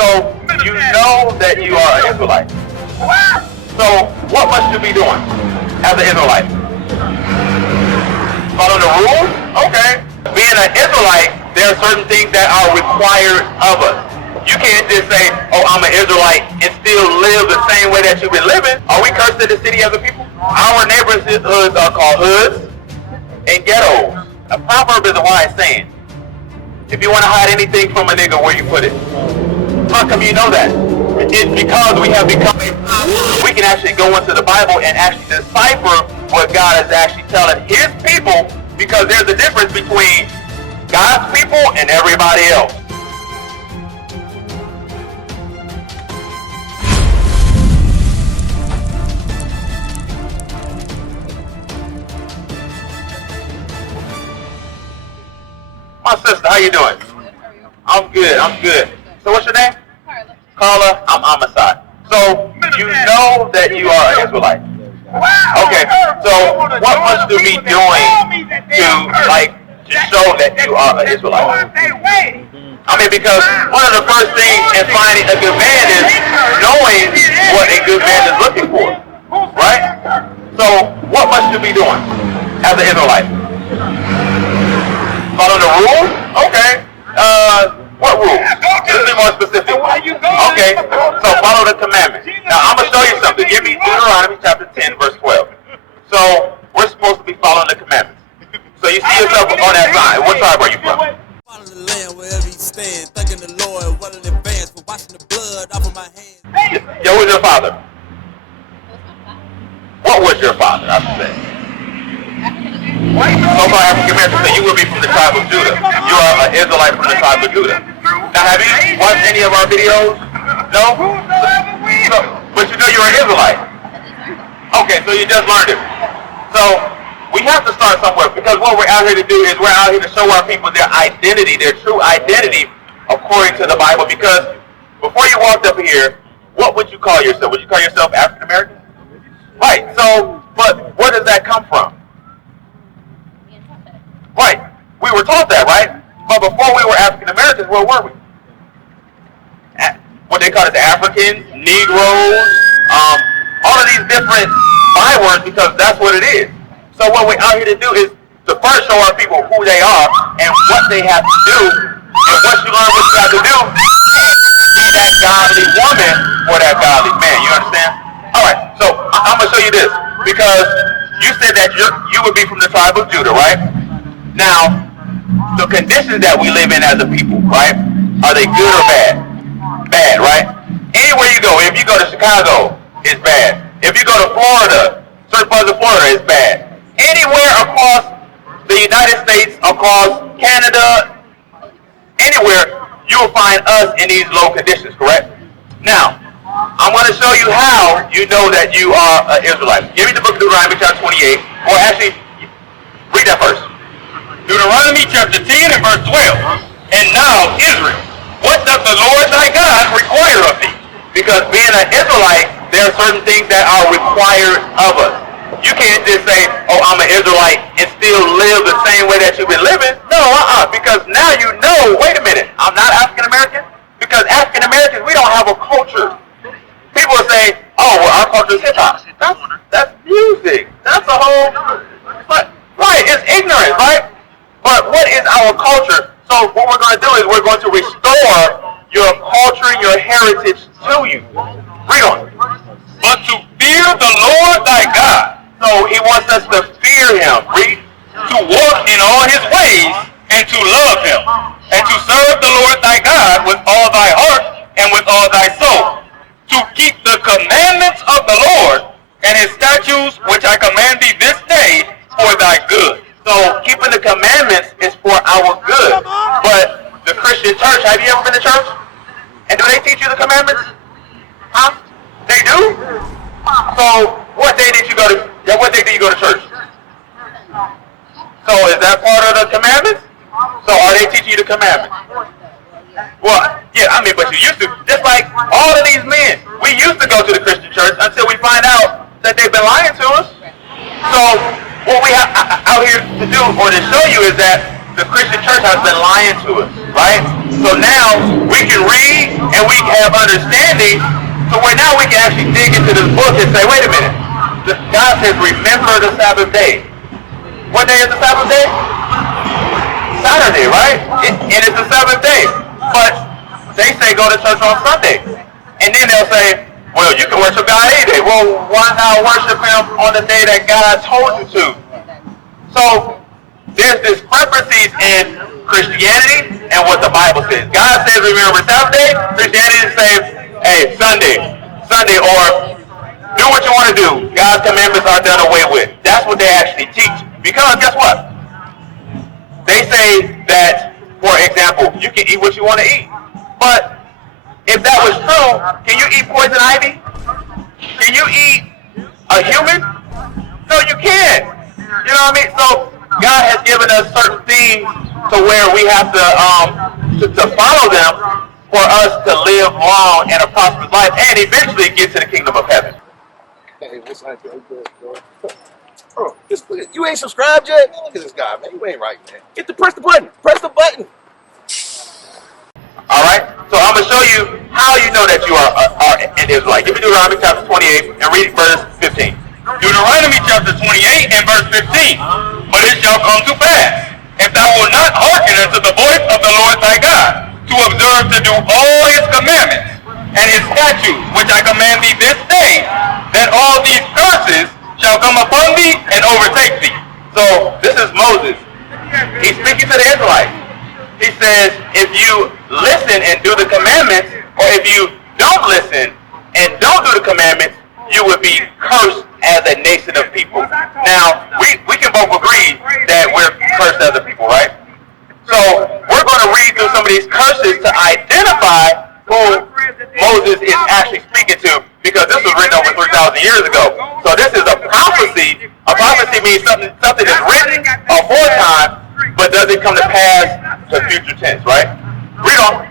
So you know that you are an Israelite. So what must you be doing as an Israelite? Follow the rules? Okay. Being an Israelite, there are certain things that are required of us. You can't just say, oh, I'm an Israelite and still live the same way that you've been living. Are we cursed in the city as a people? Our neighborhoods are called hoods and ghettos. A proverb is a wise saying. If you want to hide anything from a nigga, where you put it? How come you know that? It's because we have become we can actually go into the Bible and actually decipher what God is actually telling his people, because there's a difference between God's people and everybody else. My sister, how you doing? I'm good. So what's your name? Carla. I'm Homicide. So you know that you are an Israelite. Okay, so what must you be doing to show that you are an Israelite? I mean, because one of the first things in finding a good man is knowing what a good man is looking for, right? So what must you be doing as an Israelite? Follow the rules? Okay. What rules? Let's be more specific. Okay, so follow the commandments. Now, I'm going to show you something. Give me Deuteronomy chapter 10, verse 12. So, we're supposed to be following the commandments. So, you see yourself on that sign. What tribe are you from? Follow the land wherever he stands, thanking the Lord well in advance for washing the blood off of my hands. Yo, who's your father? What was your father, I should say? So far, African American, so you will be from the tribe of Judah. You are an Israelite from the tribe of Judah. Now, have you watched any of our videos? No? But you know you're an Israelite. Okay, so you just learned it. So, we have to start somewhere, because what we're out here to do is we're out here to show our people their identity, their true identity, according to the Bible. Because before you walked up here, what would you call yourself? Would you call yourself African American? Right, so, but where does that come from? Right, we were taught that, right? But before we were African Americans, where were we? What they call it, Africans, Negroes, all of these different bywords, because that's what it is. So what we're out here to do is to first show our people who they are and what they have to do. And once you learn what you have to do, be that godly woman or that godly man. You understand? All right, so I'm going to show you this, because you said that you would be from the tribe of Judah, right? Now, the conditions that we live in as a people, right? Are they good or bad? Bad, right? Anywhere you go, if you go to Chicago, it's bad. If you go to Florida, certain parts of Florida, it's bad. Anywhere across the United States, across Canada, anywhere, you'll find us in these low conditions, correct? Now, I'm going to show you how you know that you are an Israelite. Give me the book of Deuteronomy chapter 28, or actually, read that first. Deuteronomy chapter 10 and verse 12. And now, Israel, what doth the Lord thy God require of thee? Because being an Israelite, there are certain things that are required of us. You can't just say, oh, I'm an Israelite and still live the same way that you've been living. No, because now you know, wait a minute, I'm not African American. Because African Americans, we don't have a culture. People will say, oh, well, our culture is hip hop. That's music. That's a whole, right, it's ignorance, right? But what is our culture? So what we're going to do is we're going to restore your culture and your heritage to you. Read on. But to fear the Lord thy God. So he wants us to fear him. Read. To walk in all his ways and to love him. And to serve the Lord thy God with all thy heart and with all thy soul. To keep the commandments of the Lord and his statutes which I command thee this day for thy good. So keeping the commandments is for our good. But the Christian church, have you ever been to church? And do they teach you the commandments? Huh? They do? So what day did you go to? What day do you go to church? So is that part of the commandments? So are they teaching you the commandments? Well, yeah, I mean, but you used to, just like all of these men, we used to go to the Christian church until we find out that they've been lying to us. So what we have out here to do or to show you is that the Christian church has been lying to us, right? So now we can read and we have understanding to where now we can actually dig into this book and say, wait a minute, God says remember the Sabbath day. What day is the Sabbath day? Saturday, right? And it's the seventh day. But they say go to church on Sunday. And then they'll say, well, you can worship God any day. Well, why not worship him on the day that God told you to? So there's discrepancies in Christianity and what the Bible says. God says remember Sabbath day. Christianity says, hey, Sunday, or do what you want to do. God's commandments are done away with. That's what they actually teach. Because guess what? They say that, for example, you can eat what you want to eat. But if that was true, can you eat poison ivy? Can you eat a human? No, you can't. You know what I mean? So God has given us certain things to where we have to follow them for us to live long and a prosperous life and eventually get to the kingdom of heaven. Hey, what's up, bro? You ain't subscribed yet? Look at this guy, man. You ain't right, man. Press the button. Press the button. All right? So I'm going to show you how you know that you are an Israelite. Give me Deuteronomy chapter 28 and read verse 15. Deuteronomy chapter 28 and verse 15. But it shall come to pass, if thou wilt not hearken unto the voice of the Lord thy God, to observe to do all his commandments and his statutes, which I command thee this day, that all these curses shall come upon thee and overtake thee. So this is Moses. He's speaking to the Israelites. He says, if you listen and do the commandments, or if you don't listen and don't do the commandments, you would be cursed as a nation of people. Now, we can both agree that we're cursed as a people, right? So we're going to read through some of these curses to identify who Moses is actually speaking to, because this was written over 3,000 years ago. So this is a prophecy. A prophecy means something is written aforetime, but doesn't come to pass to future tense, right? Read on.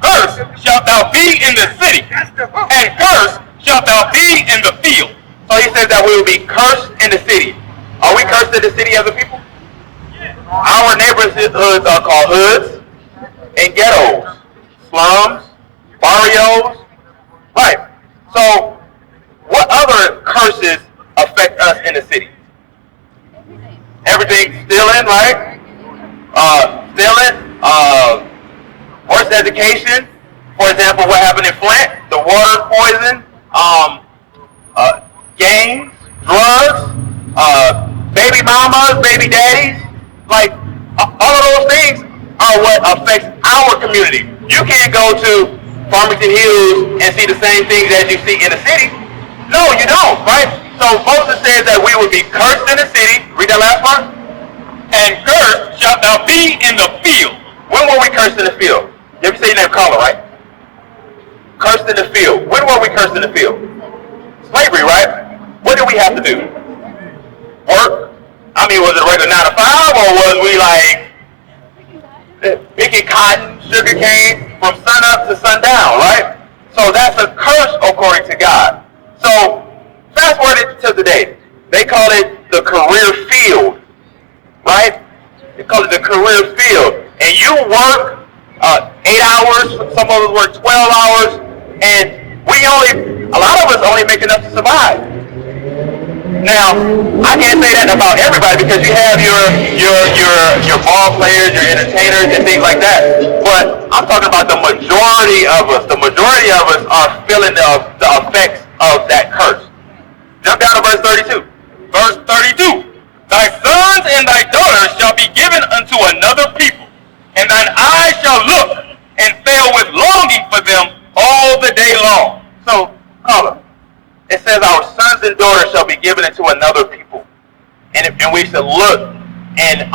Cursed shalt thou be in the city, and cursed shalt thou be in the field. So he says that we will be cursed in the city. Are we cursed in the city as a people? Our neighborhoods are called hoods and ghettos, slums, barrios. Right. So what other curses affect us in the city? Everything stealing, right? Worse education. For example, what happened in Flint, the water poison, gangs, drugs, baby mamas, baby daddies, like all of those things are what affects our community. You can't go to Farmington Hills and see the same things as you see in the city. No, you don't, right? So Moses says that we would be cursed in the city. Read that last part. And cursed shalt thou be in the field. When were we cursed in the field? You ever say your name Carla, right? Cursed in the field. When were we cursed in the field? Slavery, right? What did we have to do? Work? I mean, was it a regular 9 to 5, or was we like picking cotton, sugar cane from sun up to sundown, right? So that's a curse according to God. So fast forward to today. They call it the career field, right? They call it the career field. And you work 8 hours, some of us work 12 hours, and a lot of us only make enough to survive. Now, I can't say that about everybody, because you have your ball players, your entertainers, and things like that. But I'm talking about the majority of us. The majority of us are feeling the effects of that curse. Jump down to verse 32. Verse 32. Thy sons and thy daughters shall be given unto another people, and thine eyes shall look and fail with longing for them all the day long. So, Carla, it says our sons and daughters shall be given into another people, and we shall look and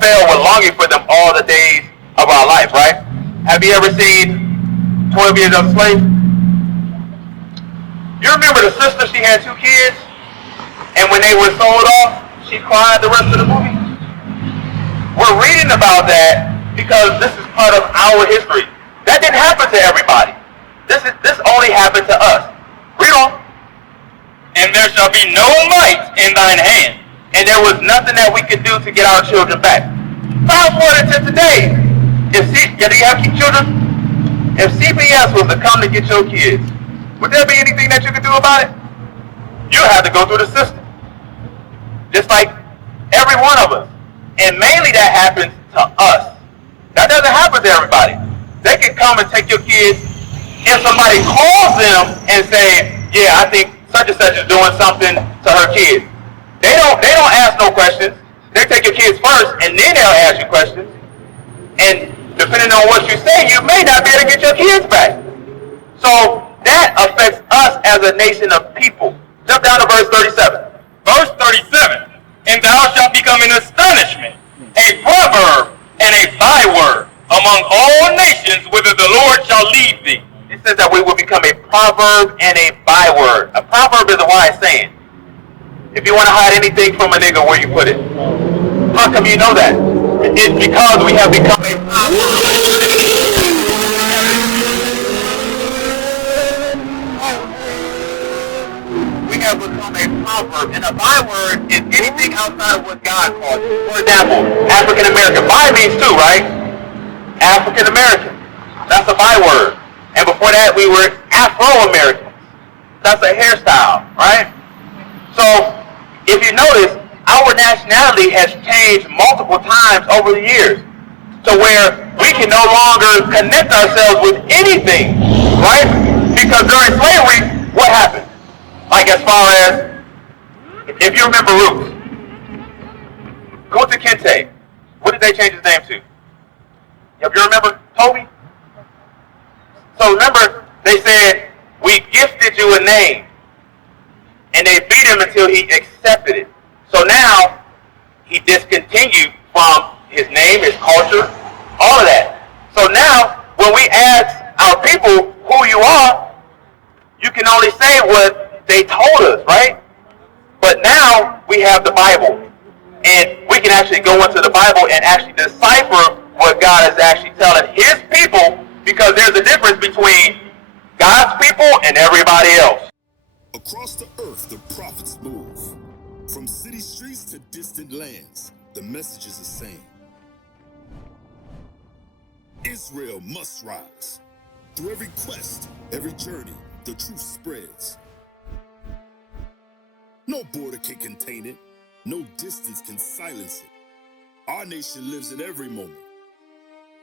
fail with longing for them all the days of our life, right? Have you ever seen 12 Years of a Slave? You remember the sister, she had 2 kids, and when they were sold off, she cried the rest of the movie? We're reading about that because this is part of our history. That didn't happen to everybody. This only happened to us. Read on. And there shall be no might in thine hand. And there was nothing that we could do to get our children back. Fast forward to today. Do you have children? If CPS was to come to get your kids, would there be anything that you could do about it? You have to go through the system. Just like every one of us. And mainly that happens to us. That doesn't happen to everybody. They can come and take your kids if somebody calls them and say, yeah, I think such and such is doing something to her kids. They don't ask no questions. They take your kids first and then they'll ask you questions. And depending on what you say, you may not be able to get your kids back. So that affects us as a nation of people. Jump down to verse 37. Verse 37, and thou shalt become an astonishment, a proverb, and a byword among all nations whither the Lord shall lead thee. It says that we will become a proverb and a byword. A proverb is a wise saying. If you want to hide anything from a nigga, where you put it? How come you know that? It's because we have become a proverb. We have become a proverb, and a byword is anything outside of what God calls it. For example, African American. Bi means two, right? African American. That's a byword. And before that, we were Afro Americans. That's a hairstyle, right? So, if you notice, our nationality has changed multiple times over the years to where we can no longer connect ourselves with anything, right? Because during slavery, what happened? Like as far as, if you remember Roots, Kunta Kinte, what did they change his name to? If you remember Toby? So remember, they said, we gifted you a name. And they beat him until he accepted it. So now, he discontinued from his name, his culture, all of that. So now, when we ask our people who you are, you can only say what they told us, right? But now, we have the Bible. And we can actually go into the Bible and actually decipher what God is actually telling his people, because there's a difference between God's people and everybody else. Across the earth, the prophets move. From city streets to distant lands, the message is the same. Israel must rise. Through every quest, every journey, the truth spreads. No border can contain it. No distance can silence it. Our nation lives in every moment.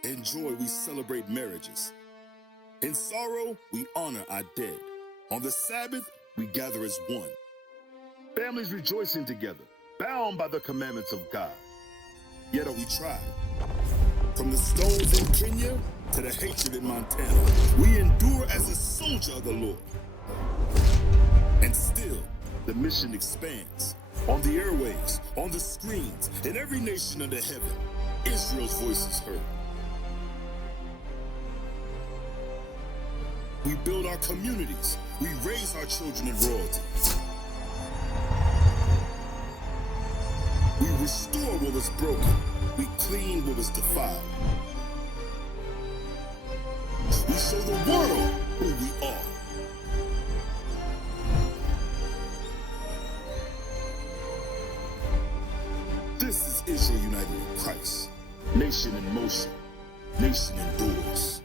In joy, we celebrate marriages. In sorrow, we honor our dead. On the Sabbath, we gather as one. Families rejoicing together, bound by the commandments of God. Yet are we tried. From the stones in Kenya to the hatred in Montana, we endure as a soldier of the Lord. And still, the mission expands. On the airwaves, on the screens, in every nation under heaven, Israel's voice is heard. We build our communities. We raise our children in royalty. We restore what was broken. We clean what was defiled. We show the world who we are. This is Israel united in Christ. Nation in motion. Nation endures.